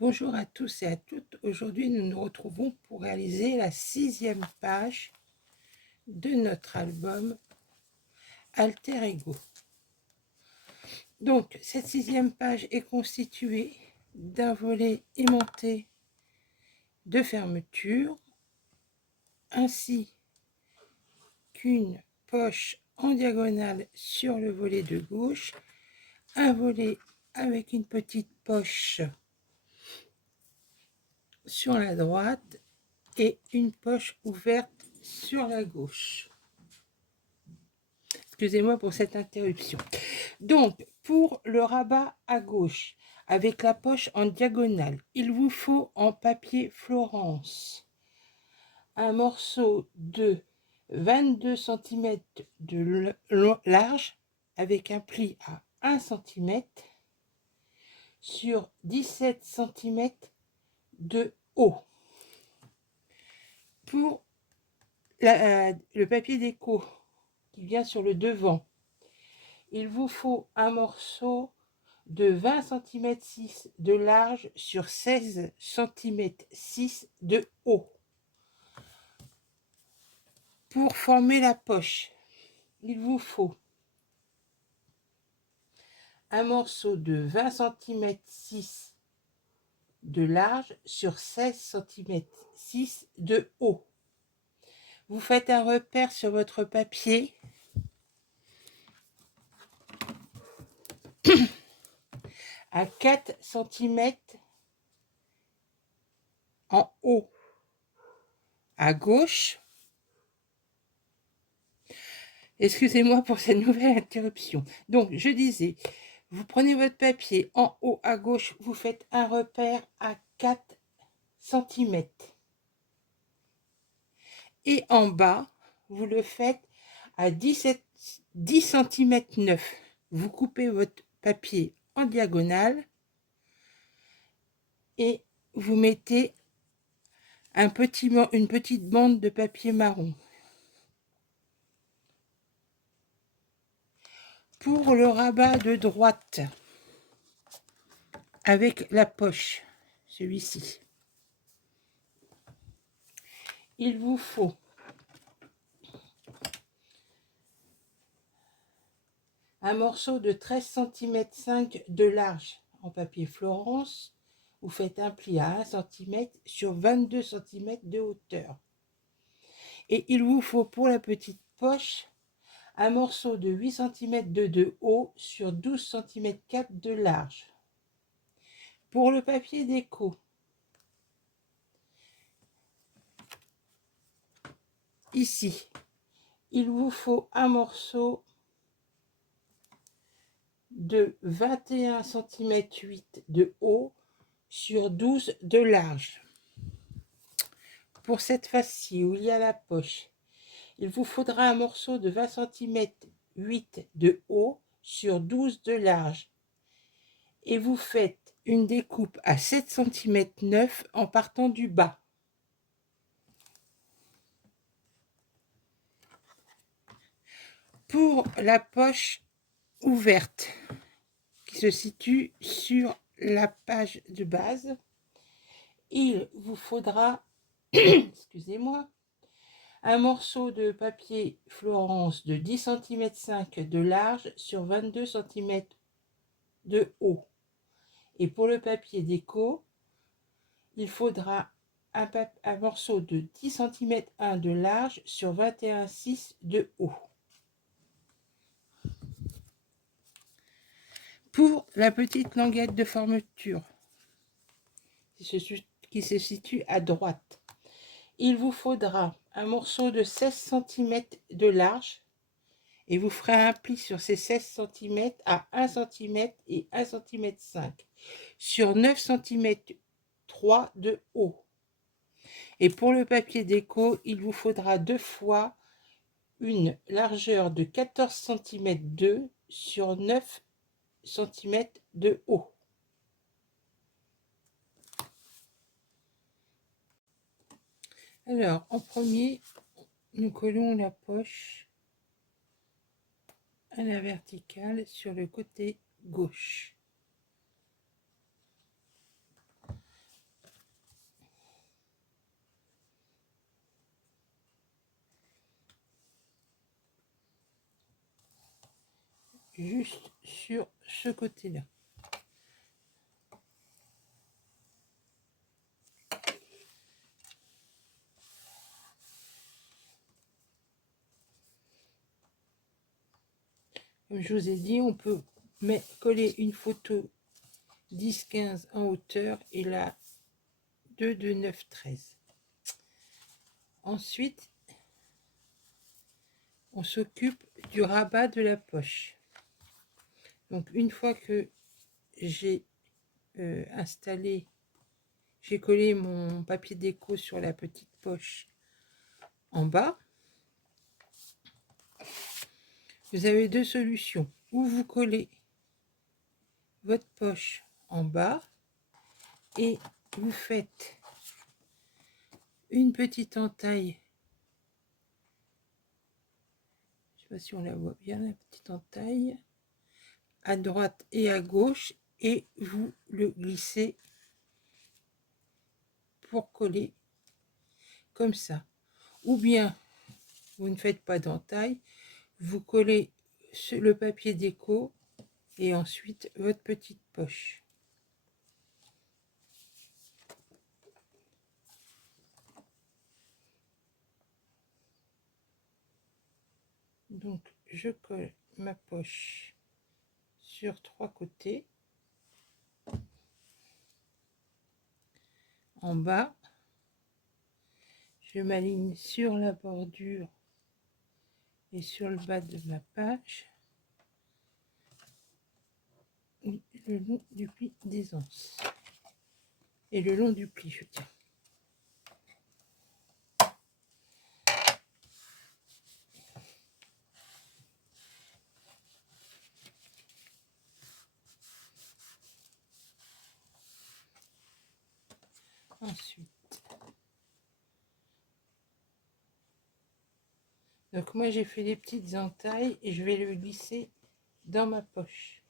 Bonjour à tous et à toutes. Aujourd'hui, nous nous retrouvons pour réaliser la 6e page de notre album Alter Ego. Donc, cette 6e page est constituée d'un volet aimanté de fermeture, ainsi qu'une poche en diagonale sur le volet de gauche, un volet avec une petite poche sur la droite et une poche ouverte sur la gauche. Excusez-moi pour cette interruption. Donc, pour le rabat à gauche, avec la poche en diagonale, il vous faut en papier Florence un morceau de 22 cm de large avec un pli à 1 cm sur 17 cm de haut. Pour le papier déco qui vient sur le devant, il vous faut un morceau de 20 cm 6 de large sur 16 cm 6 de haut. Pour former la poche, il vous faut un morceau de 20 cm 6 de large sur 16 cm 6 de haut. Vous faites un repère sur votre papier à 4 cm en haut à gauche. Excusez-moi pour cette nouvelle interruption. Donc, je disais, vous prenez votre papier en haut à gauche, vous faites un repère à 4 cm. Et en bas, vous le faites à 10 cm 9. Vous coupez votre papier en diagonale et vous mettez une petite bande de papier marron. Pour le rabat de droite, avec la poche, celui-ci, il vous faut un morceau de 13 cm 5 de large en papier Florence. Vous faites un pli à 1 cm sur 22 cm de hauteur. Et il vous faut pour la petite poche un morceau de 8 cm de haut sur 12 cm 4 de large. Pour le papier déco, ici, il vous faut un morceau de 21 cm 8 de haut sur 12 de large. Pour cette face-ci où il y a la poche, il vous faudra un morceau de 20 cm 8 de haut sur 12 de large. Et vous faites une découpe à 7 cm 9 en partant du bas. Pour la poche ouverte qui se situe sur la page de base, il vous faudra, excusez-moi, un morceau de papier Florence de 10 cm 5 de large sur 22 cm de haut. Et pour le papier déco, il faudra un morceau de 10 cm 1 de large sur 21,6 de haut. Pour la petite languette de fermeture qui se situe à droite, il vous faudra un morceau de 16 cm de large et vous ferez un pli sur ces 16 cm à 1 cm et 1 cm 5 sur 9 cm 3 de haut. Et pour le papier déco, il vous faudra 2 fois une largeur de 14 cm 2 sur 9 cm de haut. Alors, en premier, nous collons la poche à la verticale sur le côté gauche. juste sur ce côté-là. Comme je vous ai dit, on peut coller une photo 10-15 en hauteur et la 2 de 9-13. Ensuite, on s'occupe du rabat de la poche. Donc une fois que j'ai installé, j'ai collé mon papier déco sur la petite poche en bas, vous avez deux solutions. Ou vous collez votre poche en bas et vous faites une petite entaille. Je ne sais pas si on la voit bien, la petite entaille à droite et à gauche, et vous le glissez pour coller comme ça. Ou bien vous ne faites pas d'entaille, vous collez le papier déco et ensuite votre petite poche. Donc je colle ma poche sur trois côtés. En bas, je m'aligne sur la bordure et sur le bas de ma page, le long du pli des anses et le long du pli, je tiens. Ensuite, donc moi j'ai fait des petites entailles et je vais le glisser dans ma poche.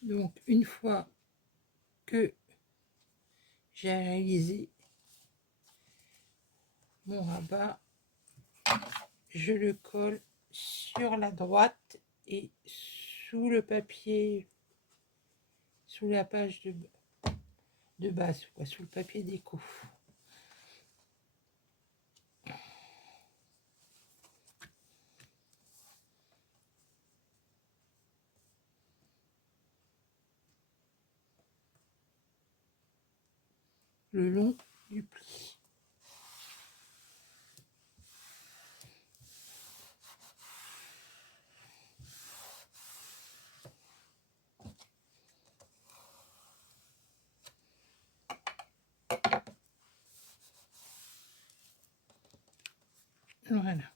Donc une fois que j'ai réalisé mon rabat, je le colle sur la droite et sous le papier, sous la page de base, quoi, sous le papier déco. Le long du pli. Voilà.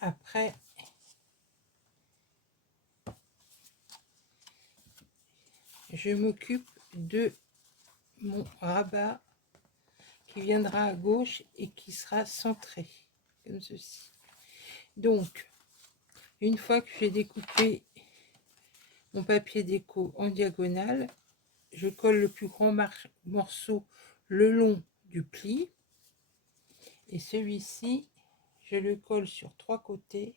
Après, je m'occupe de mon rabat qui viendra à gauche et qui sera centré, comme ceci. Donc, une fois que j'ai découpé mon papier déco en diagonale, je colle le plus grand morceau le long du pli. Et celui-ci, je le colle sur trois côtés.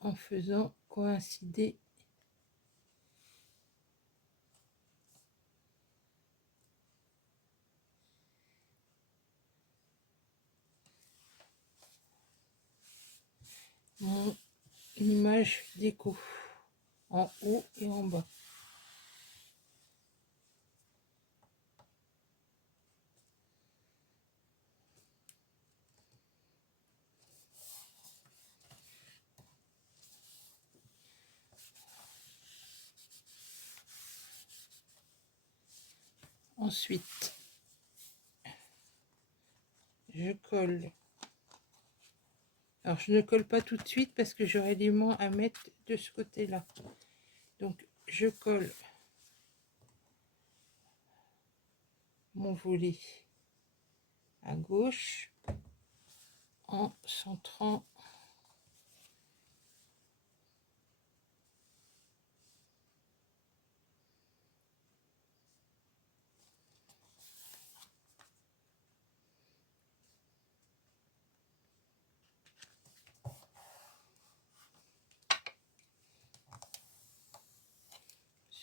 En faisant coïncider mon image déco en haut et en bas. Ensuite, je colle. Alors, je ne colle pas tout de suite parce que j'aurai des mains à mettre de ce côté-là. Donc, je colle mon volet à gauche en centrant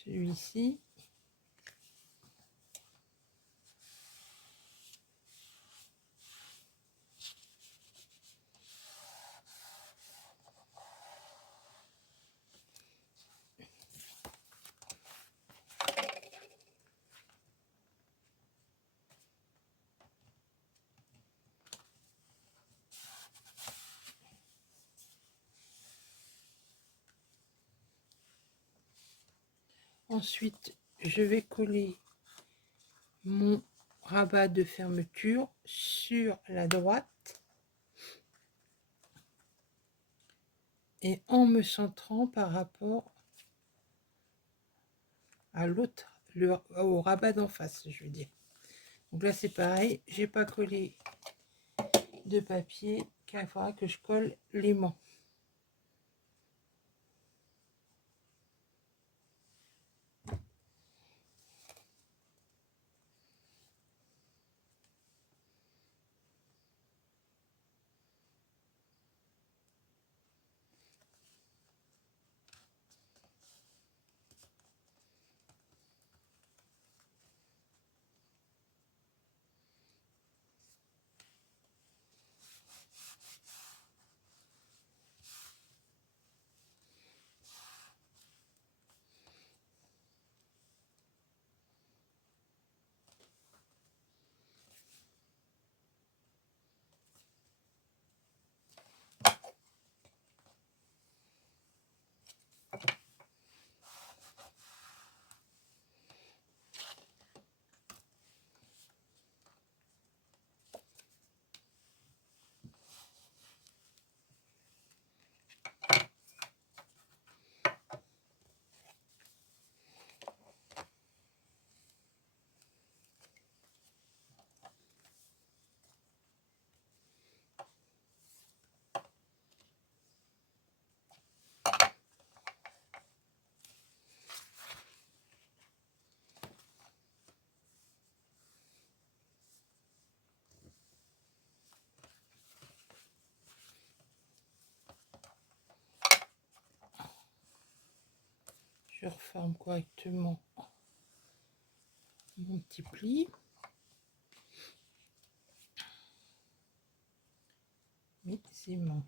celui-ci. Ensuite, je vais coller mon rabat de fermeture sur la droite et en me centrant par rapport à l'autre, au rabat d'en face, je veux dire. Donc là, c'est pareil, j'ai pas collé de papier, car il faudra que je colle l'aimant. Je referme correctement mon petit pli. Mes aimants.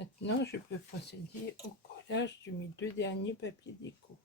Maintenant, je peux procéder au collage de mes deux derniers papiers déco.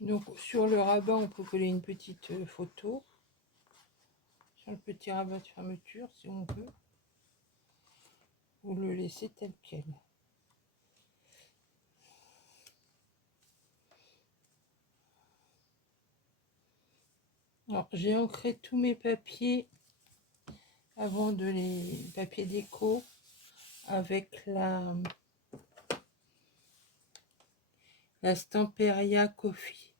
Donc sur le rabat, on peut coller une petite photo. Sur le petit rabat de fermeture, si on veut. Ou le laisser tel quel. Alors, j'ai ancré tous mes papiers avant de les papiers déco avec la Stamperia Coffee.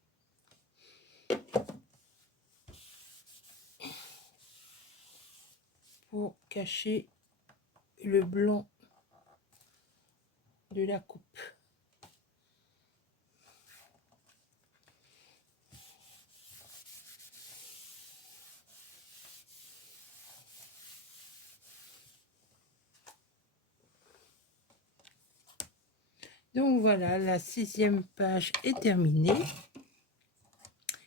Pour cacher le blanc de la coupe. Donc voilà, la 6e page est terminée.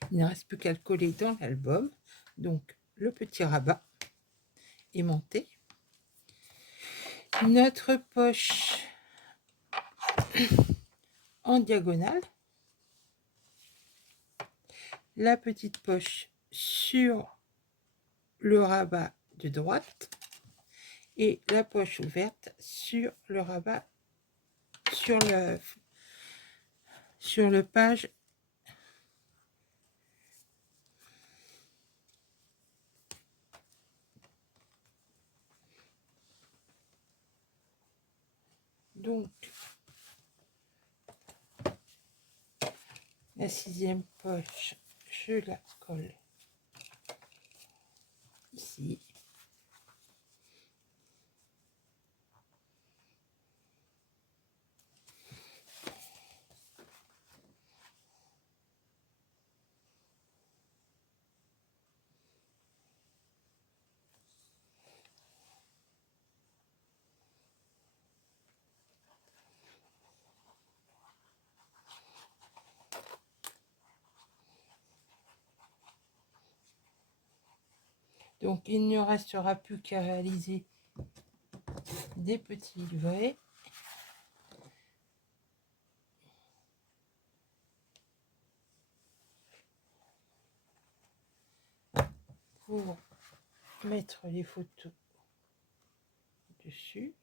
Il ne reste plus qu'à le coller dans l'album. Donc le petit rabat aimanté. Notre poche en diagonale. La petite poche sur le rabat de droite. Et la poche ouverte sur le rabat sur le page donc la 6e poche, je la colle ici. Donc il ne restera plus qu'à réaliser des petits livrets. Pour mettre les photos dessus.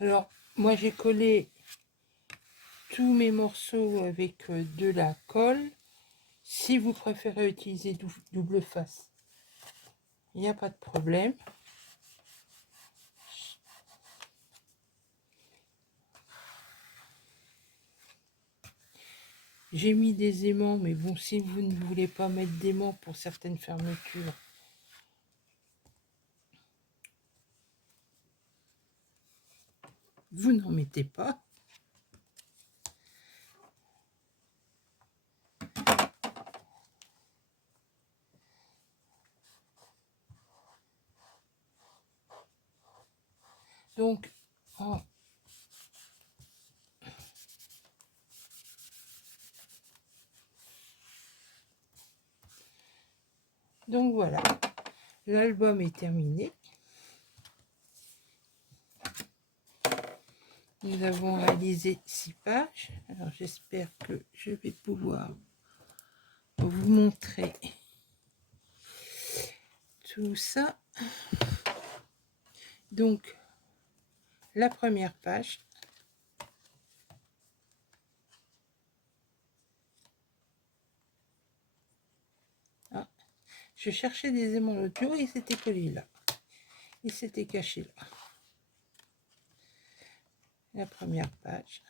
Alors, moi j'ai collé tous mes morceaux avec de la colle. Si vous préférez utiliser double face, il n'y a pas de problème. J'ai mis des aimants, mais bon, si vous ne voulez pas mettre d'aimants pour certaines fermetures, vous n'en mettez pas. Donc, donc voilà, l'album est terminé. Nous avons réalisé 6 pages. Alors j'espère que je vais pouvoir vous montrer tout ça. Donc la première page. Ah, je cherchais des aimants l'autre jour et ils s'étaient collés là. Ils s'étaient cachés là. La première page.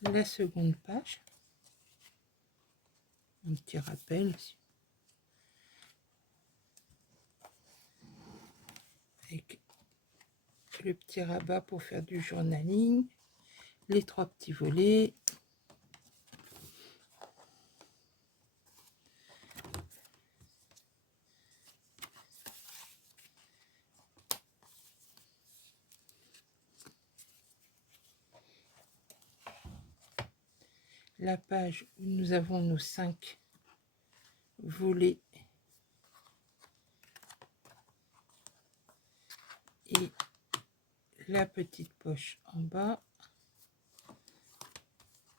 La seconde page. un petit rappel avec le petit rabat pour faire du journaling, les 3 petits volets, la page où nous avons nos 5 volets et la petite poche en bas.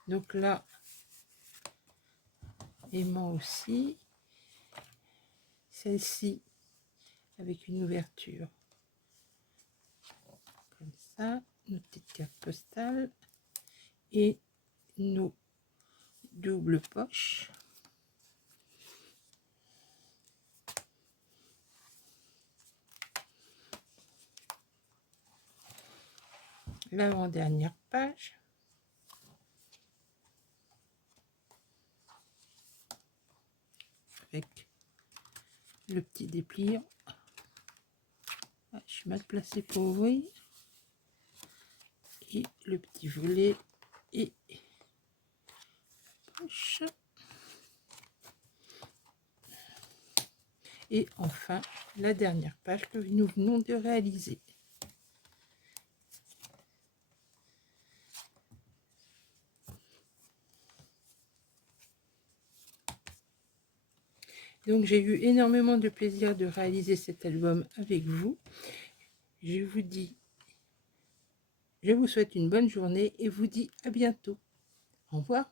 Donc là, aimant aussi, celle-ci avec une ouverture comme ça, nos petites cartes postales et nos doubles poches. L'avant-dernière page. Avec le petit dépliant. Ah, je suis mal placée pour ouvrir. Et le petit volet et poche. Et enfin, la dernière page que nous venons de réaliser. Donc j'ai eu énormément de plaisir de réaliser cet album avec vous. Je vous souhaite une bonne journée et vous dis à bientôt. Au revoir.